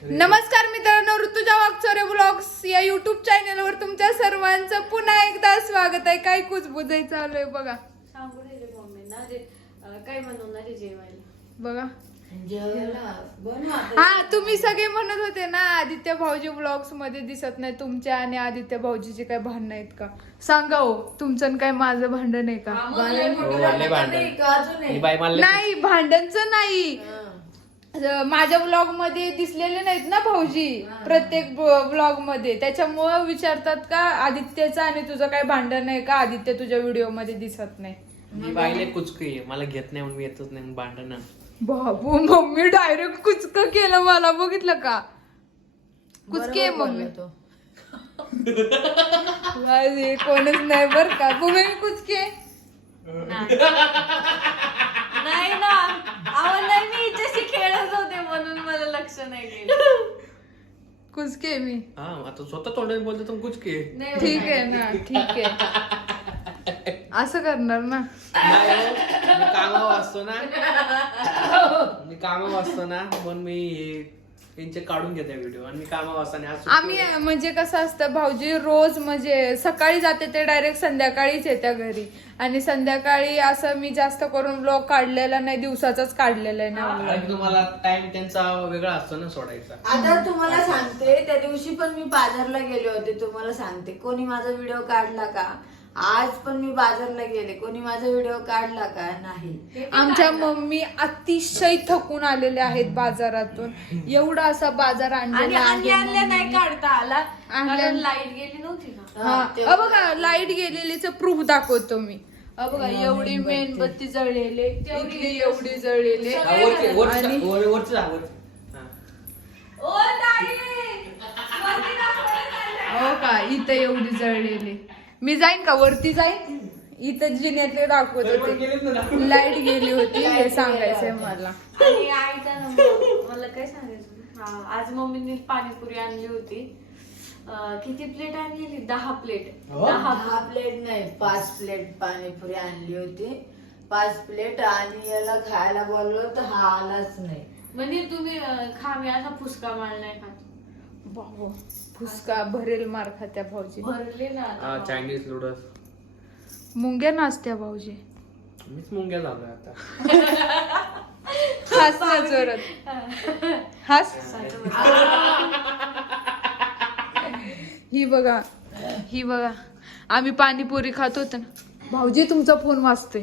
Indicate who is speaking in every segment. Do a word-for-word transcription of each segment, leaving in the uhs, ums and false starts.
Speaker 1: नमस्कार मित्रांनो, ऋतुजा वागचोरे ब्लॉग्स या युट्यूब चॅनलवर तुमच्या सर्वांचं पुन्हा एकदा स्वागत आहे. काय कुजबुजाई चालू आहे बघा.
Speaker 2: सांगू दे मम्मींना जे काय बनवणार आहे जेवायला
Speaker 1: बघा.
Speaker 2: जेवायला
Speaker 1: हा, तुम्ही सगळे म्हणत होते ना आदित्य भाऊजी ब्लॉग्स मध्ये दिसत नाही. तुमच्या आणि आदित्य भाऊजीचे काय भांडण आहेत का? सांगा हो, तुमचं आणि काय माझं भांडण आहे का? नाही, भांडणचं नाही. माझ्या ब्लॉग मध्ये दिसलेले नाहीत ना भाऊजी प्रत्येक ब्लॉग मध्ये, त्याच्यामुळे विचारतात का आदित्यचं आणि तुझं काय भांडण आहे का? आदित्य तुझ्या व्हिडिओ मध्ये दिसत नाही.
Speaker 3: मी बाईले कुचकी मला घेत नाही म्हणून येतच नाही भांडण.
Speaker 1: बाबू, मम्मी डायरेक्ट कुचक केलं मला, बघितलं का? कुचके मम्मी कोणच नाही बर का. मम्मी कुचके
Speaker 2: नाही ना, अहो नाही, मी हिच्याशी खेळत होते म्हणून मला लक्ष नाही गेलं.
Speaker 1: कुचके मी.
Speaker 3: हा, आता स्वतः तोंडाने बोलतो तर कुचकी.
Speaker 1: ठीक आहे ना, ठीक आहे. असं करणार ना.
Speaker 3: नाही हो, मी कामावर असतो ना मी कामावर असतो ना म्हणून मी त्यांचे काढून घेते व्हिडिओ आणि मी कामावर असताना
Speaker 1: आम्ही म्हणजे कसं असतं भाऊजी, रोज म्हणजे सकाळी जाते ते डायरेक्ट संध्याकाळीच येत्या घरी. आणि संध्याकाळी असं मी जास्त करून ब्लॉग काढलेला नाही, दिवसाचाच काढलेला आहे ना.
Speaker 3: तुम्हाला टाइम त्यांचा वेगळा असतो ना सोडायचा.
Speaker 4: आता तुम्हाला सांगते, त्या दिवशी पण मी बाजारला गेले होते. तुम्हाला सांगते, कोणी माझा व्हिडिओ काढला का? आज पण मी बाजारला गेले, कोणी माझा व्हिडिओ काढला का? नाही.
Speaker 1: आमच्या मम्मी अतिशय थकून आलेले आहेत बाजारातून. एवढा असा बाजार आणलेला आहे.
Speaker 2: आणल्या नाही काढता आला, कारण लाईट गेली नव्हती ना.
Speaker 1: हा, बघा लाईट गेलेलीच प्रूफ दाखवतो मी. बघा, एवढी मेणबत्ती जळलेले, तेवढी एवढी जळलेले. आणि हो का, इथं एवढी जळलेली. मी जाईन का वरती? जाईन. इथं जिन्यातले दाखवत होते, लाईट गेली होती हे सांगायचंय मला.
Speaker 2: आणि आईचा नंबर मला काय सांगायचं. हा, आज मम्मीने पाणीपुरी आणली होती. किती प्लेट आणलेली? दहा प्लेट.
Speaker 4: दहा प्लेट नाही, पाच प्लेट पाणीपुरी आणली होती. पाच प्लेट. आणि याला खायला बोलवलं तर हा आलाच नाही.
Speaker 2: म्हणजे तुम्ही खामी असा फुसका माल नाही खात.
Speaker 1: बाबा, फुसका भरेल मार खात्या भाऊजी.
Speaker 2: भरले ना आता.
Speaker 3: चायनीज नूडल्स
Speaker 1: मुंग्या नाचत्या भाऊजी.
Speaker 3: मीच मुंग्या झालोय आता.
Speaker 1: हास ना जोरात, हास. ही बघा, ही बघा, आम्ही पाणीपुरी खात होतो ना. भाऊजी तुमचा फोन वाजतोय.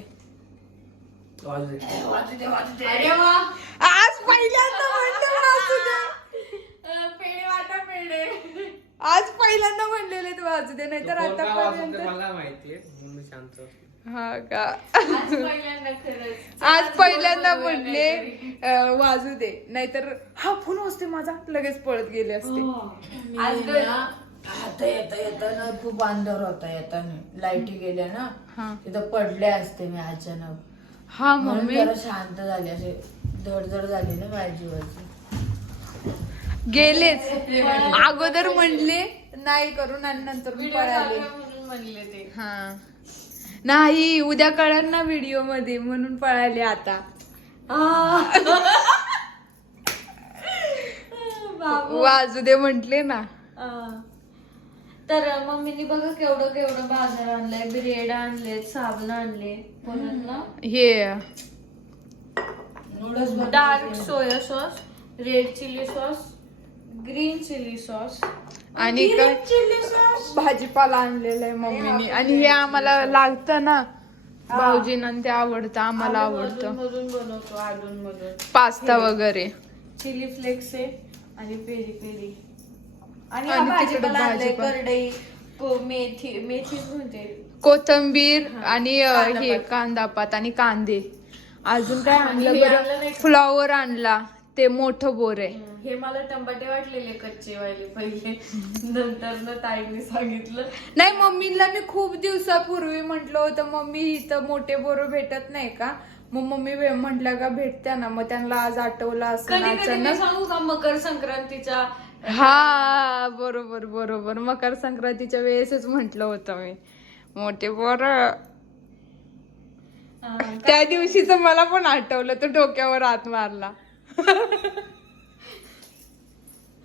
Speaker 2: अरे वा,
Speaker 1: आज पहिल्यांदा म्हणलं वाजू दे.
Speaker 2: पेढे वाटा पेढे.
Speaker 1: आज पहिल्यांदा म्हणलेले तू वाजू दे, नाहीतर आतापर्यंत.
Speaker 3: मला माहितीये म्हणून मी शांत असतो.
Speaker 1: हा का?
Speaker 2: आज पहिल्यांदा खरंच.
Speaker 1: आज पहिल्यांदा म्हणले अं, वाजू दे, नाहीतर हा फोन वाजते माझा, लगेच पळत गेले असते.
Speaker 4: आज ना आता येता येताना खूप अंधार होता. येताना लाईटी गेल्या
Speaker 1: हा.
Speaker 4: ना, तिथं पडले असते मी अचानक.
Speaker 1: हा
Speaker 4: म्हणून
Speaker 1: मम्मी
Speaker 4: जरा शांत झाली, असे धडधड झाली ना माझ्या जीवाची.
Speaker 1: गेलेच. अगोदर म्हणले नाही करून आणि नंतर
Speaker 2: व्हिडिओ
Speaker 1: पळाले.
Speaker 2: म्हणून म्हणले ते.
Speaker 1: हा, नाही उद्या कळणार ना व्हिडिओ मध्ये, म्हणून पळाले आता. वाजू दे म्हंटले ना.
Speaker 2: तर मम्मीनी बघा केवढं केवढं बाजार आणलाय. ब्रेड आणले, साबण आणले, परत ना
Speaker 1: हे
Speaker 4: noodles
Speaker 2: dark soya sauce, red chilli sauce, green chilli sauce
Speaker 1: आणि काय भाजीपाला आणलेला आहे मम्मीने. आणि हे आम्हाला लागतं ना भाऊजींना, ते आवडतं, आम्हाला आवडतं.
Speaker 2: मधून बनवतो, आलून मधून
Speaker 1: पास्ता वगैरे.
Speaker 2: चिली फ्लेक्स आहे आणि पेरी पेरी. आणि
Speaker 1: आणि
Speaker 2: हा
Speaker 1: तिकडे
Speaker 2: भाजीपाला आणलाय,
Speaker 1: भाजीपाला.
Speaker 2: करडई, को- मेथी मेथीच म्हणते,
Speaker 1: कोथिंबीर आणि अं, हे कांदा पात आणि कांदे. अजून काय आणलं
Speaker 2: हे आणलं
Speaker 1: बरं?
Speaker 2: नाही.
Speaker 1: फ्लॉवर आणला, ते मोठं बोर आहे.
Speaker 2: हे मला टमाटे वाटलेले कच्चे वाले पहिले, नंतर ना ताईने सांगितलं.
Speaker 1: नाही, मम्मीला मी खूप दिवसापूर्वी म्हंटल होतं, मम्मी इथं मोठे बोर भेटत नाही का? मग मम्मी म्हटल्या का भेटत्या ना, मग त्यांना आज आठवलं असं
Speaker 2: कधी कधी मी
Speaker 1: अचानक.
Speaker 2: सांगू का, मकर संक्रांतीच्या
Speaker 1: हा, बरोबर बरोबर, मकर संक्रांतीच्या वेळेसच म्हंटल होतं मी मोठे बोर. त्या दिवशीच मला पण आठवलं, तो डोक्यावर हात मारला.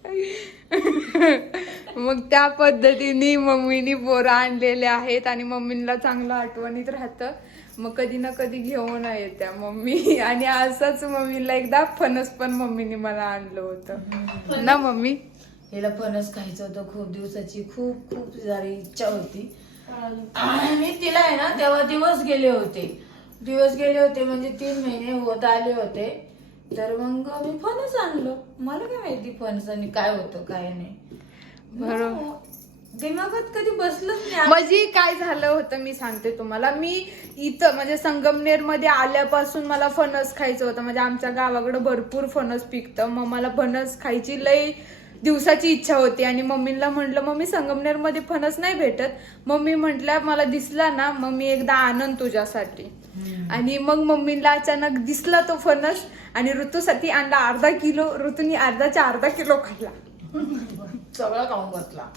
Speaker 1: मग त्या पद्धतीने मम्मीनी बोरं आणलेले आहेत आणि मम्मीला चांगलं आठवणीत राहतं. मग कधी ना कधी घेऊन येत्या मम्मी. आणि असंच मम्मीला एकदा फणस पण मम्मीने मला आणलं होतं ना मम्मी.
Speaker 4: हिला फणस खायचं होतं खूप दिवसाची, खूप खूप सारी इच्छा होती. आणि तिला आहे ना तेव्हा दिवस गेले होते, दिवस गेले होते म्हणजे तीन महिने होत आले होते. तर मग मी फणस आणलो. मला काय माहिती फणस आणि काय होतं काय नाही,
Speaker 1: बरोबर.
Speaker 4: दिमागात कधी बसलंच नाही.
Speaker 1: म्हणजे काय झालं होतं मी सांगते तुम्हाला. मी इथं म्हणजे संगमनेर मध्ये आल्यापासून मला फणस खायचं होतं. म्हणजे आमच्या गावाकडे भरपूर फणस पिकतं. मग मला फणस खायची लई दिवसाची इच्छा होती. आणि मम्मीला म्हटलं मम्मी संगमनेर मध्ये फणस नाही भेटत. मम्मी म्हटल्या मला दिसला ना मग मी एकदा आणन तुझ्यासाठी. आणि मग मम्मीला अचानक दिसला तो फणस आणि ऋतूसाठी आणला अर्धा किलो. ऋतूनी अर्धाचा अर्धा किलो खाल्ला,
Speaker 4: सगळं खाऊन बसला.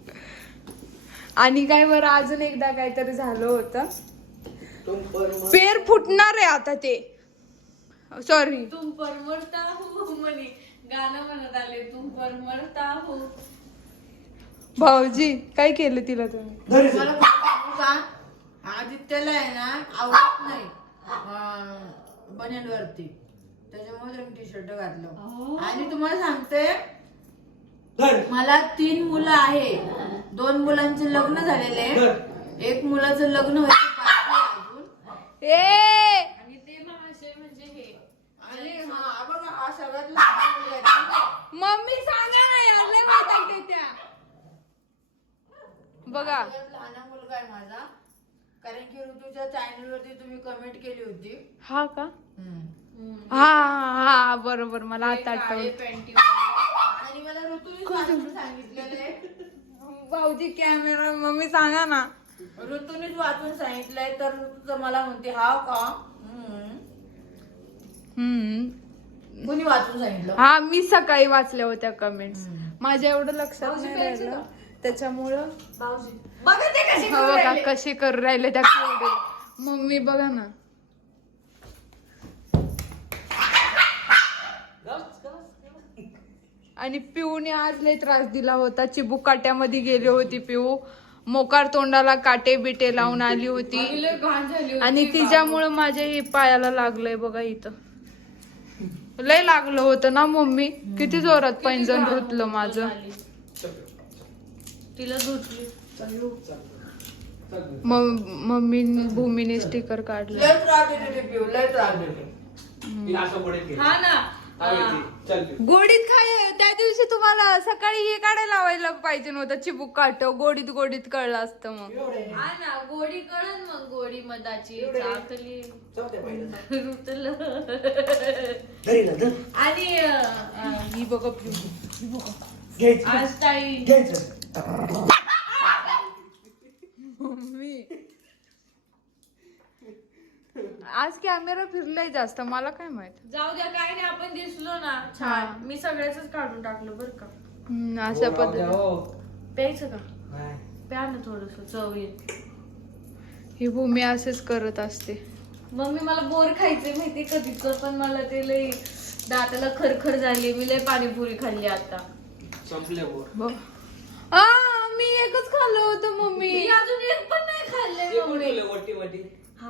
Speaker 1: आणि काय बरं अजून एकदा काहीतरी झालं होतं.
Speaker 3: तुम पर
Speaker 1: पेर फुटणार आहे आता ते. सॉरी
Speaker 2: तुम परमडता हो म्हणे गाणं म्हणत आले. तुम परमडता हो.
Speaker 1: भाऊजी काय केलं तिला तुम्ही?
Speaker 4: मला सांगू का, आदित्यला आहे ना आवडत नाही बनियन वरती, त्याच्यामुळे मी टी शर्ट घातलं. आणि तुम्हाला सांगते मला तीन मुलं आहे. दोन मुलांचे लग्न झालेले आहे, एक मुलाचं लग्न व्हायचं बाकी आहे अजून.
Speaker 1: ए
Speaker 2: आणि ते महाशय म्हणजे हे
Speaker 4: आणि हा बघा हा सगळ्यात लहान मुलगा आहे.
Speaker 1: मम्मी सांगा ना यार लय वाटते त्या. बघा
Speaker 4: सगळ्यात लहान मुलगा आहे माझा. कारण की ऋतूच्या चॅनल वरती तुम्ही कमेंट केली होती.
Speaker 1: हा का? हा हा बरोबर मला आता आठवलं.
Speaker 4: आणि मला ऋतूने वाचून सांगितलेले,
Speaker 1: भाऊजी कॅमेरा मम्मी सांगा ना.
Speaker 4: ऋतूनेच वाचून सांगितलंय. तर ऋतूचं मला म्हणते हाव का. हम्म.
Speaker 1: हम्म
Speaker 4: कोणी वाचून सांगितलं?
Speaker 1: हा मी सकाळी वाचल्या होत्या कमेंट्स. माझ्या एवढं लक्षात नाही राहिलं त्याच्यामुळं.
Speaker 2: भाऊजी
Speaker 4: बघा ते कशी
Speaker 1: हो बघा कसे करू राहिले त्या कोरडे. मम्मी बघा ना. आणि पिऊने आज लय त्रास दिला होता. चिबूक काट्यामध्ये गेली होती पिऊ. मोकार तोंडाला काटे बिटे लावून आली होती.
Speaker 2: घाण झाली होती.
Speaker 1: आणि तिच्यामुळे माझ्या हे पायाला लागलंय बघा इथं. लय लागलं होतं ना मम्मी. किती जोरात पैंजण रुतलं माझं.
Speaker 2: तिला धुतली.
Speaker 1: मम्मी भूमीने स्टिकर काढलं.
Speaker 4: लय त्रास देते ते पिऊ, लय त्रास देते.
Speaker 2: हा ना
Speaker 1: गोडीत खाय त्या दिवशी तुम्हाला सकाळी हे काढायला लावायला पाहिजे नव्हतं. चिबूक काट गोडीत गोडीत कळलं असतं मग.
Speaker 2: हा ना गोडी कळन मग. गोडी मधाची चाकली रुतलं. आणि अं,
Speaker 1: ही बघा पिऊ.
Speaker 2: आज ताई
Speaker 1: मम्मी आज कॅमेरा फिरलाय जास्त. मला काय माहित.
Speaker 2: जाऊ द्या काय नाही. आपण दिसलो ना छान. मी सगळ्याच काढून टाकलं बरं का.
Speaker 1: हम्म, अशा पद्धतीने
Speaker 2: प्यायचं का? प्या ना थोडस चव येईल.
Speaker 1: ही भूमी असेच करत असते.
Speaker 2: मम्मी मला बोर खायचे माहिती कधीच, पण मला ते लय दाताला खरखर झाली. मी लय पाणीपुरी खाल्ली आता.
Speaker 3: संपले बोर.
Speaker 1: ब- आ, मी एकच खाल्लं होतं मम्मी.
Speaker 2: मी अजून एक पण नाही खाल्ले मम्मी.
Speaker 3: वटी वटी
Speaker 2: हा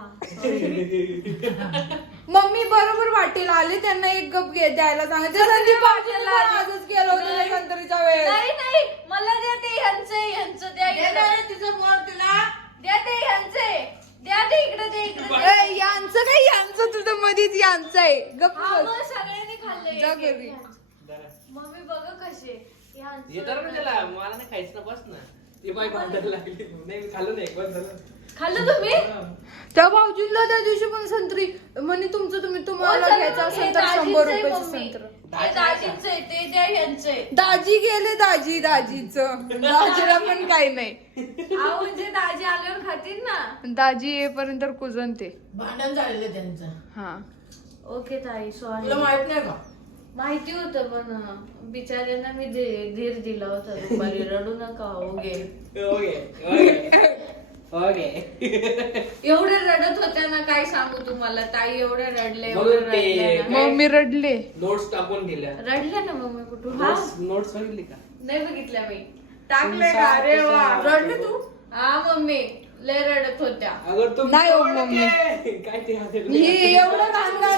Speaker 1: मम्मी बरोबर वाटेल आले त्यांना एक गप घे द्यायला सांगितलं. संदीप भाऊजींनी पण आजच केलं होतं त्या संत्रीच्या वेळेस.
Speaker 2: नाही नाही मला द्या ते ह्यांचं ह्यांचं द्या इकडे.
Speaker 4: तिचं बोर तिला
Speaker 2: द्या ते ह्यांचे द्या ते इकडे ते इकडे.
Speaker 1: ए, यांचं काय यांचं तुझं मधीच यांचं आहे. गप
Speaker 2: हा
Speaker 1: बस.
Speaker 2: मग सगळ्यांनी खाल्ले.
Speaker 1: जा घरी.
Speaker 2: मम्मी बघा कसे ह्यांचं.
Speaker 3: येणार ना त्याला. मला नाही खायचं ना. बस ना. ती बाई भांडायला लागली. नाही मी खाल्लं नाही. बस झालं.
Speaker 2: खाल्लं तुम्ही?
Speaker 1: त्या भाऊजींना त्या दिवशी पण संत्री म्हणे तुमचं तुम्ही तुम्हाला घ्यायचं असेल तर शंभर रुपयाचं संत्र.
Speaker 2: ते दाजींचं आहे ते द्या ह्यांचं आहे.
Speaker 1: दाजी गेले दाजी दाजीच दाजीला पण काही नाही.
Speaker 2: अहो म्हणजे दाजी आल्यावर खातील ना.
Speaker 1: दाजी येईपर्यंत कुजन ते.
Speaker 4: भांडण झालेलं त्यांचं.
Speaker 1: हा
Speaker 2: ओके ताई सॉरी.
Speaker 4: तुला माहित नाही का?
Speaker 2: माहिती होतं पण बिचाऱ्यांना मी धीर धीर दिला होता दुपारी. रडू नका ओगे.
Speaker 3: Okay, okay. ओके.
Speaker 2: एवढे रडत होत्या ना, काय सांगू तुम्हाला. ताई एवढे रडले, एवढे
Speaker 3: म्हणून ते
Speaker 2: रडले ना.
Speaker 1: मम्मी रडले.
Speaker 3: नोट्स टाकून दिल्या.
Speaker 2: रडल्या ना मम्मी कुठून. हा
Speaker 3: नोट्स नोट्स बघितली का?
Speaker 2: नाही बघितल्या मी. टाकले का? अरे वा.
Speaker 4: रडली तू?
Speaker 2: हा मम्मी लय रडत होत्या.
Speaker 3: अगर तुम
Speaker 1: नाही हो,
Speaker 3: छोड़
Speaker 1: मम्मी.
Speaker 3: के- काय ते हाते-
Speaker 1: ही एवढं घाण घाण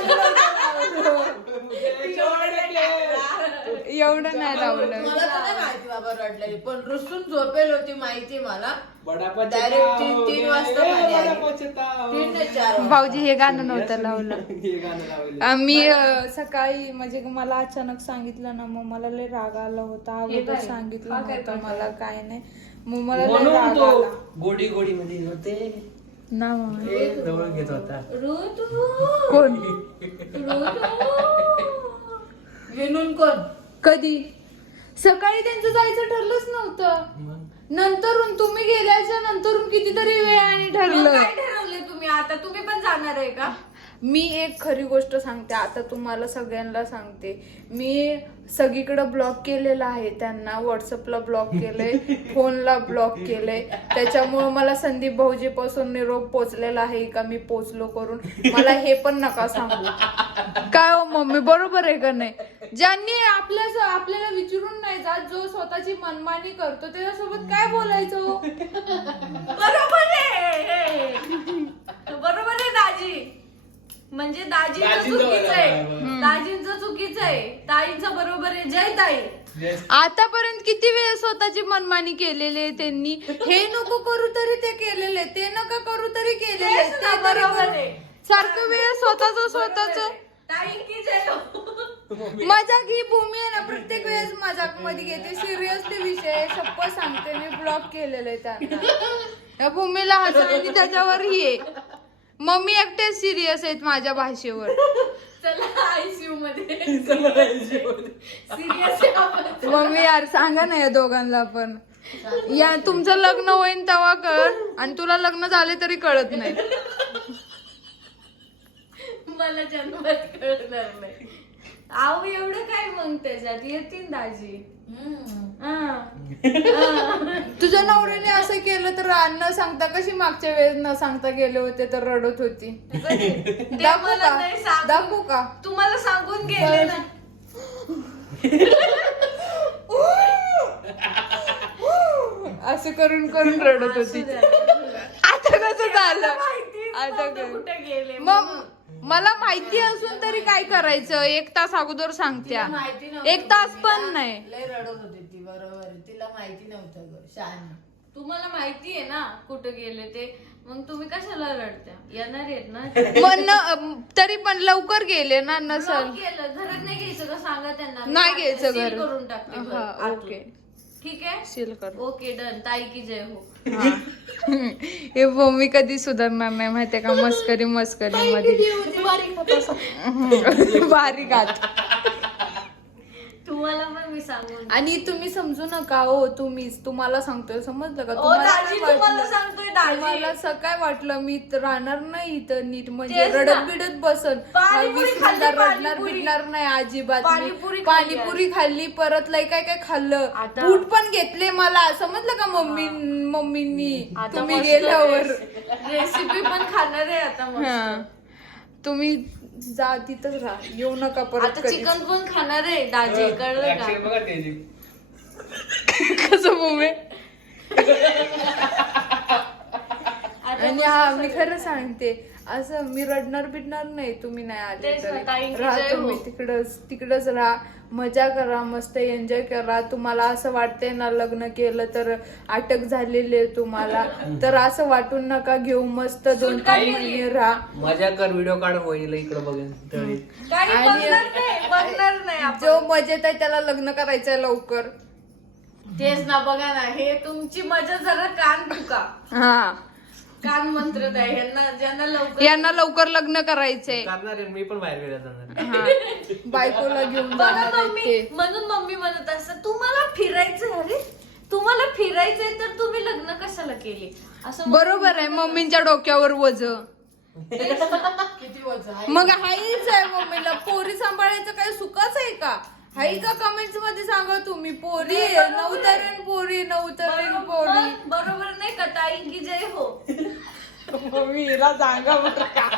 Speaker 3: मुझे छोड़ के-
Speaker 1: एवढं नाही लावलं.
Speaker 4: मला तर नाही माहिती बाबा रडलेली, पण रुसून झोपेल होती माहिती मला.
Speaker 3: बडा
Speaker 4: Direct
Speaker 3: पछतावा
Speaker 4: तीन-
Speaker 3: हो
Speaker 4: तीन
Speaker 3: गया,
Speaker 4: वाजता
Speaker 3: ए,
Speaker 4: खाली आली.
Speaker 3: बडा पछतावा.
Speaker 4: तीन ते चार वाजता.
Speaker 1: भाऊजी हे गाणं नव्हतं लावलं.
Speaker 3: हे गाणं लावलं.
Speaker 1: आम्ही अं, सकाळी म्हणजे मला अचानक सांगितलं ना, मग मला लय राग आला होता.
Speaker 2: हे
Speaker 1: अगोदर
Speaker 2: काय?
Speaker 1: सांगितलं
Speaker 2: हा काय
Speaker 1: नव्हतं
Speaker 2: प्रकार?
Speaker 1: मला, काय नाही. मग मला लय
Speaker 3: म्हणून
Speaker 1: राग
Speaker 3: तो
Speaker 1: आला
Speaker 3: गोडी गोडी मध्ये होते
Speaker 1: ना. मग.
Speaker 3: ते जवळ घेत होता.
Speaker 2: ऋतू
Speaker 1: कोण?
Speaker 2: ऋतू.
Speaker 4: विनून कोण?
Speaker 1: कधी? सकाळी त्यांचं जायचं ठरलंच नव्हतं.
Speaker 3: मग
Speaker 1: नंतरून तुम्ही गेल्याच्या नंतरून कितीतरी वेळाने
Speaker 2: मग
Speaker 1: ठरलं.
Speaker 2: काय ठरवले तुम्ही आता? तुम्ही पण जाणार आहे का?
Speaker 1: मी एक खरी गोष्ट सांगते, आता तुम्हाला सगळ्यांना सांगते. मी सगळीकडे ब्लॉक केलेलं आहे त्यांना. व्हॉट्सअपला ब्लॉक केलंय, फोनला ब्लॉक केलंय. त्याच्यामुळे मला संदीप भाऊजी पासून निरोप पोचलेला आहे का मी पोचलो करून. मला हे पण नका सांगू. काय हो मम्मी, बरोबर आहे का नाही? ज्यांनी आपल्या आपल्याला विचारून नाही जात, जो स्वतःची मनमानी करतो त्याच्यासोबत काय बोलायचं हो?
Speaker 2: बरोबर आहे. बरोबर आहे दाजी. म्हणजे दाजींचं
Speaker 3: दाजींचं
Speaker 2: चुकीचं आहे.
Speaker 3: बरोबर आहे.
Speaker 2: दाजींचं चुकीचं आहे. ताईंचं बरोबर आहे. जय ताई.
Speaker 3: Yes.
Speaker 1: आतापर्यंत किती वेळ स्वतःची मनमानी केलेली आहे त्यांनी. हे नको करू तरी ते केलेले, ते नका करू तरी केलेले,
Speaker 2: तेच
Speaker 1: ते
Speaker 2: ना,
Speaker 1: तरी
Speaker 2: बरोबर
Speaker 1: करू.
Speaker 2: आहे.
Speaker 1: सारखं वेळ स्वतःच स्वतःच.
Speaker 2: ताई की जय हो.
Speaker 1: मजाक ही भूमी आहे ना, प्रत्येक वेळेस मजाक मध्ये घेते. सिरियसली विषय आहे, शप्प सांगते. मी ब्लॉक केलेलं आहे त्यांना. या भूमीला हसत आणि त्याच्यावर ही आहे. मम्मी एकटे सिरियस आहेत माझ्या भाषेवर.
Speaker 2: चला आयसीयू मध्ये सिरियस आहे आपण.
Speaker 1: मम्मी यार सांगा ना या दोघांना पण. या तुमचं लग्न होईन तेव्हा कळ, आणि तुला लग्न झाले तरी कळत नाही.
Speaker 2: मला जन्मात कळणार नाही. आऊ एवढं काय मग त्याच्यात येतील दाजी. हा. हा.
Speaker 1: तुझ्या नवऱ्याने असं केलं तर न सांगता कशी मागच्या वेळेस न सांगता गेले होते तर रडत होती.
Speaker 2: ते
Speaker 1: दाखवू
Speaker 2: मला
Speaker 1: का?
Speaker 2: नाही सांगून-
Speaker 1: दाखवू का?
Speaker 2: तुम्हाला सांगून गेले ना.
Speaker 1: असं करून करून रडत होती. आता कसं झालं?
Speaker 2: माहितीच
Speaker 1: आता
Speaker 2: नव्हतं
Speaker 1: काय?
Speaker 2: कुठे गेले.
Speaker 1: मग मला माहिती असून तरी काय करायचं? एक तास अगोदर सांगत्या.
Speaker 4: माहिती नव्हतं.
Speaker 1: एक तास पण
Speaker 4: तिला
Speaker 1: नाही.
Speaker 4: लय रडत होती ती, बरोबर आहे. तिला माहिती नव्हतं ग, शहाणी.
Speaker 2: तुम्हाला माहितीये ना कुठे गेले ते, मग तुम्ही कशाला रडत्या? येणार आहेत ना.
Speaker 1: मग न- तरी पण लवकर गेले ना नसल.
Speaker 2: Block केलं. घरात नाही घ्यायचं का? सांगा त्यांना.
Speaker 1: नाही घ्यायचं
Speaker 2: Seal
Speaker 1: घर.
Speaker 2: करून टाकते घर
Speaker 1: हा,
Speaker 2: आतून.
Speaker 1: ओके.
Speaker 2: ठीक आहे.
Speaker 1: सील कर.
Speaker 2: Okay done. ताई की जय हो.
Speaker 1: हा. हे भूमी कधी सुधारणार नाही माहितीये का? मस्करी मस्करी मध्ये बारीक आत.
Speaker 2: तुम्हाला पण मी सांगून.
Speaker 1: आणि तुम्ही समजू नका हो. तुम्हीच तुम्हाला सांगतोय, समजलं का?
Speaker 2: ओ
Speaker 1: तुम्हाला
Speaker 2: दाजी
Speaker 1: काय
Speaker 2: तुम्हाला
Speaker 1: वाटलं?
Speaker 2: सांगतोय दाजी.
Speaker 1: तुम्हाला असं काय वाटलं मी इथं राहणार नाही इथं नीट, म्हणजे
Speaker 2: तेच ना.
Speaker 1: रडत बिडत बसन.
Speaker 2: पाणीपुरी
Speaker 1: वीस
Speaker 2: खाल्ली,
Speaker 1: मिनिटात रडणार
Speaker 2: पाणीपुरी.
Speaker 1: बिडणार नाही अजिबात. मी
Speaker 2: पाणीपुरी खाल्ली
Speaker 1: पाणीपुरी खाल्ली, परत लय काय काय खाल्लं.
Speaker 2: आता-
Speaker 1: बूट पण घेतले मला, समजलं का? मम्मी मम्मींनी
Speaker 2: आता
Speaker 1: तुम्ही
Speaker 2: मस्त
Speaker 1: गेल्यावर.
Speaker 2: रेसिपी पण खाणार आहे आता मस्त.
Speaker 1: हा. तुम्ही जा तिथंच राहा, येऊ नका परत
Speaker 2: आता
Speaker 1: कधीच.
Speaker 2: चिकन पण खाणार आहे दाजी, कळलं
Speaker 3: Reaction
Speaker 2: का?
Speaker 3: बघा त्याची.
Speaker 1: कसं भूमी.
Speaker 2: आता
Speaker 1: आणि हा मी खरं सांगते, असं मी रडणार बिडणार नाही तुम्ही नाही आले
Speaker 2: तेच ना,
Speaker 1: तरी.
Speaker 2: ताईंची
Speaker 1: राहा
Speaker 2: जय
Speaker 1: तुम्ही
Speaker 2: हो.
Speaker 1: तिकडच तिकडच राहा, मजा करा, मस्त एन्जॉय करा. तुम्हाला असं वाटतंय ना लग्न केलं तर अटक झालेली आहे तुम्हाला, तर असं वाटून नका घेऊ. मस्त दोन तीन महिने राहा.
Speaker 3: मजा कर, व्हिडिओ काढ वहिनीला इकडे बघेन तळी.
Speaker 2: काही
Speaker 1: आणि-
Speaker 2: बघणार नाही, बघणार नाही आपण.
Speaker 1: जो मजेत आहे त्याला लग्न करायचंय लवकर.
Speaker 2: तेच ना, बघा ना, हे तुमची मजा जरा कान तुका
Speaker 1: हा,
Speaker 2: कान मंत्र द्या ह्यांना, ज्यांना लवकर.
Speaker 1: यांना लवकर लग्न करायचंय.
Speaker 3: करणार आहे, मी पण बाहेर गेला जाणार.
Speaker 1: हा, बायकोला घेऊन
Speaker 2: बघा
Speaker 1: जाणार आहेत
Speaker 2: मम्मी,
Speaker 1: ते.
Speaker 2: म्हणून मम्मी म्हणत असतात तुम्हाला फिरायचंय. अरे तुम्हाला फिरायचंय तर तुम्ही लग्न कशाला केले असं.
Speaker 1: बरोबर आहे, मम्मींच्या डोक्यावर वज.
Speaker 4: किती वजन आहे?
Speaker 1: मग हाईच आहे मम्मीला. पोरी सांभाळायचं काय सुखाच आहे का? हाय का कमेंट्स मध्ये सांगा तुम्ही. पोरी नवतरण पोरी नवतरण पोरी.
Speaker 2: मग बरोबर नाही का ताई की जय हो.
Speaker 1: मम्मी हिला सांगा बरं का.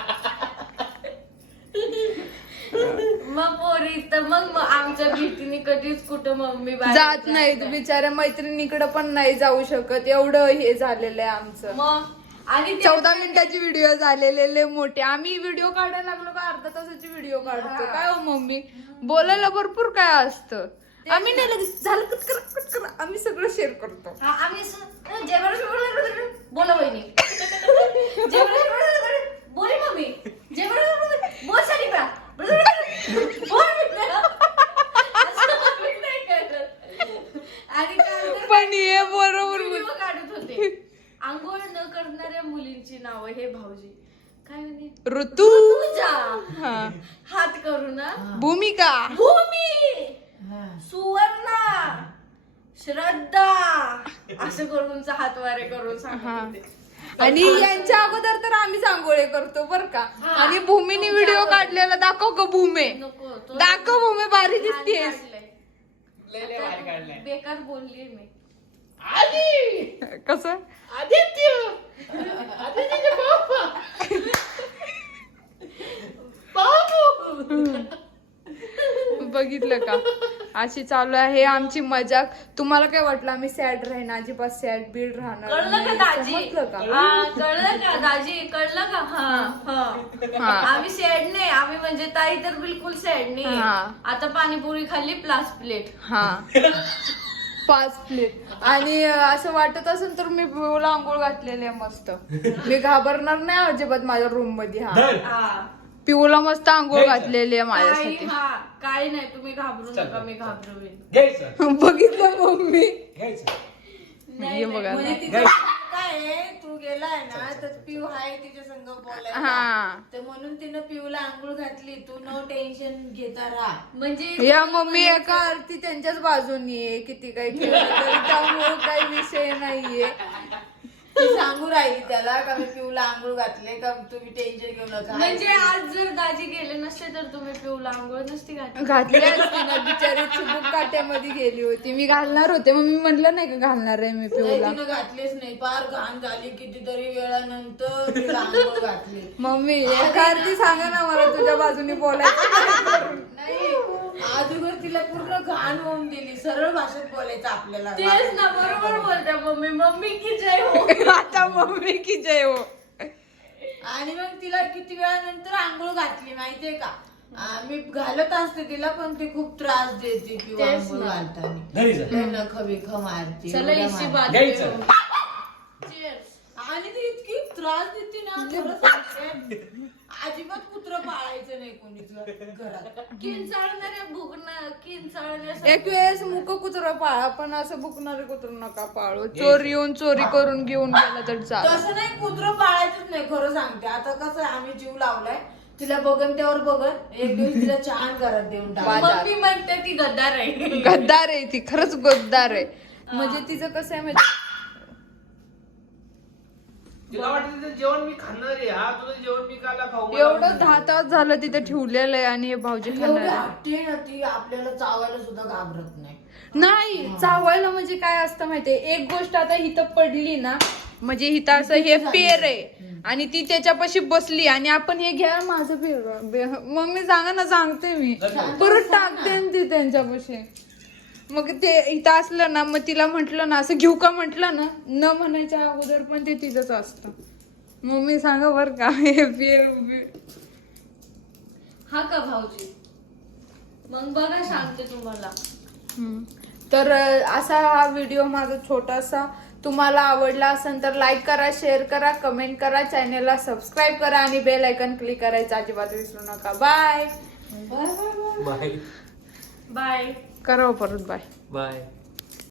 Speaker 2: मग पोरी तर मग मग आमच्या भीतीने कधीच कुठं मम्मी बाहेर
Speaker 1: जात नाहीत बिचाऱ्या मैत्रिणीकडे पण नाही जाऊ शकत. एवढं हे झालेलं आहे आमचं.
Speaker 2: मग आणि ते-
Speaker 1: चौदा मिनिटाची व्हिडिओ झालेले लय मोठे. आम्ही व्हिडिओ काढायला लागलो का अर्धा तासाची व्हिडिओ काढतो. काय हो मम्मी बोलायला भरपूर काय असतं. आम्ही नाही लगेच झालं कटकर कटकर आम्ही सगळं शेअर करतो.
Speaker 2: हा, आम्ही स- जेवण जेवण- बोला बहिणी जेवण जेवण- बोली मम्मी जेवण बोल साडी बा बोल असं आम्ही नाही करत. आणि काय तर
Speaker 1: पण हे बरोबर
Speaker 2: व्हिडिओ काढत होते. आंघोळ न करणाऱ्या मुलींची नाव हे भाऊजी काय म्हणे
Speaker 1: ऋतू
Speaker 2: तुझा
Speaker 1: हा.
Speaker 2: हात करू ना
Speaker 1: भूमिका
Speaker 2: भूमी
Speaker 4: हा.
Speaker 2: सुवर्णा श्रद्धा असं करून हात वारे करून सांगत
Speaker 1: हा.
Speaker 2: होते.
Speaker 1: आणि यांच्या अगोदर तर आम्हीच आंघोळे करतो बर का.
Speaker 2: हा.
Speaker 1: आणि भूमीने व्हिडिओ काढलेला दाखव का भूमे
Speaker 2: नको तो
Speaker 1: दाखव भूमे भारी
Speaker 2: छान
Speaker 1: दिसतेस.
Speaker 2: काढलंय.
Speaker 3: लय लय भारी काढलाय.
Speaker 2: बेकार बोलली मी
Speaker 3: आधी
Speaker 1: कसं
Speaker 3: आदित्य आदित्यचे बाबा बाबू.
Speaker 1: बघितलं का अशी चालू आहे आमची मजाक. तुम्हाला काय वाटलं आम्ही सॅड राहीन. अजिबात सॅड बीड राहणार
Speaker 2: कळलं का
Speaker 1: नाही.
Speaker 2: दाजी
Speaker 1: समजलं का
Speaker 2: हा, कळलं का दाजी कळलं का हा हा
Speaker 1: हा.
Speaker 2: आम्ही सॅड नाही. आम्ही म्हणजे ताई तर बिलकुल सॅड नाही.
Speaker 1: हा.
Speaker 2: आता पाणीपुरी खाल्ली प्लास प्लेट
Speaker 1: हा पाच प्लेट. आणि असं वाटत असेल तर मी पिऊला आंघोळ घातलेली आहे मस्त. मी घाबरणार नाही अजिबात माझ्या रूम मध्ये. हा
Speaker 2: हा
Speaker 1: पिऊला मस्त आंघोळ घातलेली आहे
Speaker 2: काही
Speaker 1: माझ्यासाठी.
Speaker 2: हा काही नाही तुम्ही घाबरू नका मी घाबरवेन.
Speaker 3: घ्यायचं
Speaker 1: बघितलं मम्मी
Speaker 3: घ्यायचं.
Speaker 2: नाही,
Speaker 1: ये
Speaker 2: नाही.
Speaker 1: बघा
Speaker 4: म्हणजे
Speaker 1: ना.
Speaker 4: तिचं काय आहे, तू गेलाय ना तर पिऊ हाय तिच्या संग बोलायला.
Speaker 1: हा.
Speaker 4: तर म्हणून तिनं पिऊला आंघोळ घातली. तू नो टेन्शन घेता राहा.
Speaker 2: म्हणजे
Speaker 1: या मम्मी एका अर्थी त्यांच्याच बाजूनी आहे. किती काही केलं तरी त्यामुळे काही विषय नाहीये.
Speaker 4: ती सांगू राहिली त्याला का मी पिऊला आंघोळ घातले का तुम्ही टेन्शन घेऊ नका.
Speaker 2: म्हणजे आज जर दाजी गेले नसते तर तुम्ही पिऊला आंघोळ नसती घातली.
Speaker 1: घातली असती ना बिचारी चिबूक काट्यामध्ये गेली होती. मी घालणार होते मग मी म्हटलं नाही का घालणार आहे मी
Speaker 4: नाही,
Speaker 1: पिऊला.
Speaker 4: तिनं घातलीच नाही. फार घाण झाली कितीतरी वेळानंतर तिला आंघोळ घातली.
Speaker 1: मम्मी एका अर्थी सांगा ना मला तुझ्या बाजूने बोलायचं.
Speaker 4: नाही अगोदर तिला पूर्ण घाण होऊन दिली. सरळ भाषेत बोलायचं आपल्याला.
Speaker 2: तेच ना बरोबर बोलता मम्मी मम्मी की जय हो.
Speaker 1: आता मम्मी की जय हो.
Speaker 4: आणि मग तिला किती वेळानंतर आंघोळ घातली माहितीये का. आ, मी घालत असते तिला पण ती खूप त्रास देते किंवा
Speaker 2: तेच
Speaker 4: आंघोळ
Speaker 2: ना.
Speaker 4: घालताना.
Speaker 3: घ्यायचं
Speaker 4: लय नख बिख मारते.
Speaker 2: चला
Speaker 4: उड्या
Speaker 2: इसी
Speaker 4: मारते.
Speaker 2: बात
Speaker 3: घ्यायचं.
Speaker 2: Cheers.
Speaker 4: आणि ती इतकी त्रास देते ना खरं सांगते. अजिबात कुत्र पाळायचं नाही कोणीच घरात.
Speaker 2: किंचाळणाऱ्या भुकणं किंचाळण्यासाठी
Speaker 1: एक वेळेस मुक कुत्र पाळा पण असं बुकणारे कुत्र नका पाळू. चोरी येऊन चोरी करून घेऊन गेला तर चालेल.
Speaker 4: तसं नाही कुत्र पाळायचंच नाही खरं सांगते. आता कसं आहे, आम्ही जीव लावलाय तिला बघन त्यावर बघन. एक दिवस तिला छान घरात देऊन टाक.
Speaker 1: बाजार.
Speaker 2: मम्मी म्हणते ती गद्दार आहे.
Speaker 1: गद्दार आहे ती खरंच गद्दार आहे. म्हणजे तिचं कसं आहे माहिती
Speaker 3: तुला वाटतं तिथं जेवण मी खाणार आहे. हा तुझं जेवण मी काला खाऊ मला
Speaker 1: एवढं
Speaker 3: वाटतं.
Speaker 1: दहा तास झालं तिथे ठेवलेलं आहे आणि हे भाऊजी खाणार
Speaker 4: एवढी
Speaker 1: आहे.
Speaker 4: हट्टी आहे ना ती आपल्याला चावायला सुद्धा घाबरत नाही.
Speaker 1: नाही चावायला म्हणजे काय असतं माहितीये. एक गोष्ट आता हिथं पडली ना म्हणजे हिथं असं हे पेर आहे आणि ती त्याच्यापाशी बसली आणि आपण हे घ्या माझं पेर बे- मम्मी सांगा ना सांगते मी परत टाकते ना ती त्यांच्यापाशी. मग ते इथं असलं ना मग तिला म्हंटल ना असं घेऊ का म्हंटल ना न म्हणायच्या अगोदर पण ते तिथंच असतं. मम्मी सांगा बर का हे पेर
Speaker 2: हा का भाऊजी मग बघा सांगते तुम्हाला.
Speaker 1: हम्म. तर अ, असा हा व्हिडिओ माझा छोटासा तुम्हाला आवडला असेल तर लाईक करा, शेअर करा, कमेंट करा, चॅनलला सबस्क्राईब करा आणि बेल आयकन क्लिक करायचं अजिबात विसरू नका. Bye
Speaker 4: bye bye bye.
Speaker 3: Bye
Speaker 2: bye
Speaker 1: करा परत बाय.
Speaker 3: बाय.